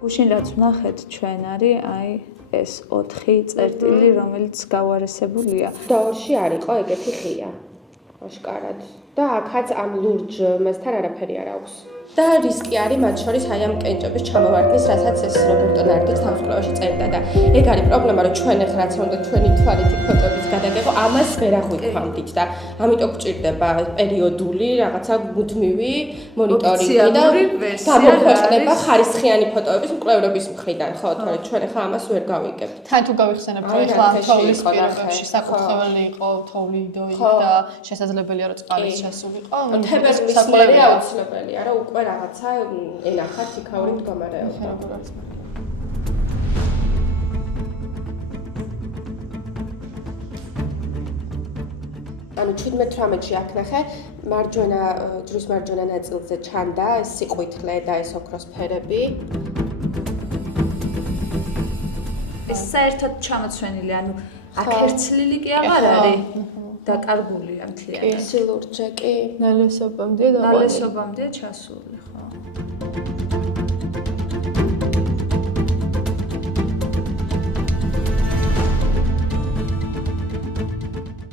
გუშინ რაც ვნახეთ ჩვენ არის აი ეს 4 წერტილი, რომელიც გავარესებულია. და ორში არ იყო ეგეთი ხია. აშკარად. და აქაც ამ ლურჯ მასთან არაფერი არ აქვს. და რისკი არის მათ შორის აი ამ კენჭების ჩამოვარდნის, რასაც ეს რობერტო ნარდიც თავისუფლებაში წერდა და ეგ არის პრობლემა, რომ ჩვენ ახლა რაც უნდა ჩვენი თვალით ფოტოების გადაგებო, ამას ვერ აღვიქვამდით და ამიტომ გვჭირდება პერიოდული რაღაცა მუდმივი მონიტორინგი და გამოქვეყნება ხარისხიანი ფოტოების მკვლევრობის მხრიდან, ხო, თორემ ჩვენ ახლა ამას ვერ გავიგებთ. თან თუ გავიხსენებთ, რომ ახლა თოვლის პირობებში საკურთხეველი იყო, თოვლი იდოიდა და შესაძლებელია რომ წყალიც შესულიყო. თებერვლის მერე აუცილებელია, რომ უკვე რაღაცა ენახათ იქაური მდგომარეობა. ანუ 17-18-ში აქ ნახე, მარჯვენა ჯვრის მარჯვენა ნაწილზე ჩანდა სიყვითლე და ეს ოქროს ფერები. ეს საერთოდ ჩამოცვენილი, ანუ აკერცლილი კი აღარ არის. დაკარგულია მთლიანად. სილურჯე კი ნალესობამდე და ნალესობამდე ჩასული.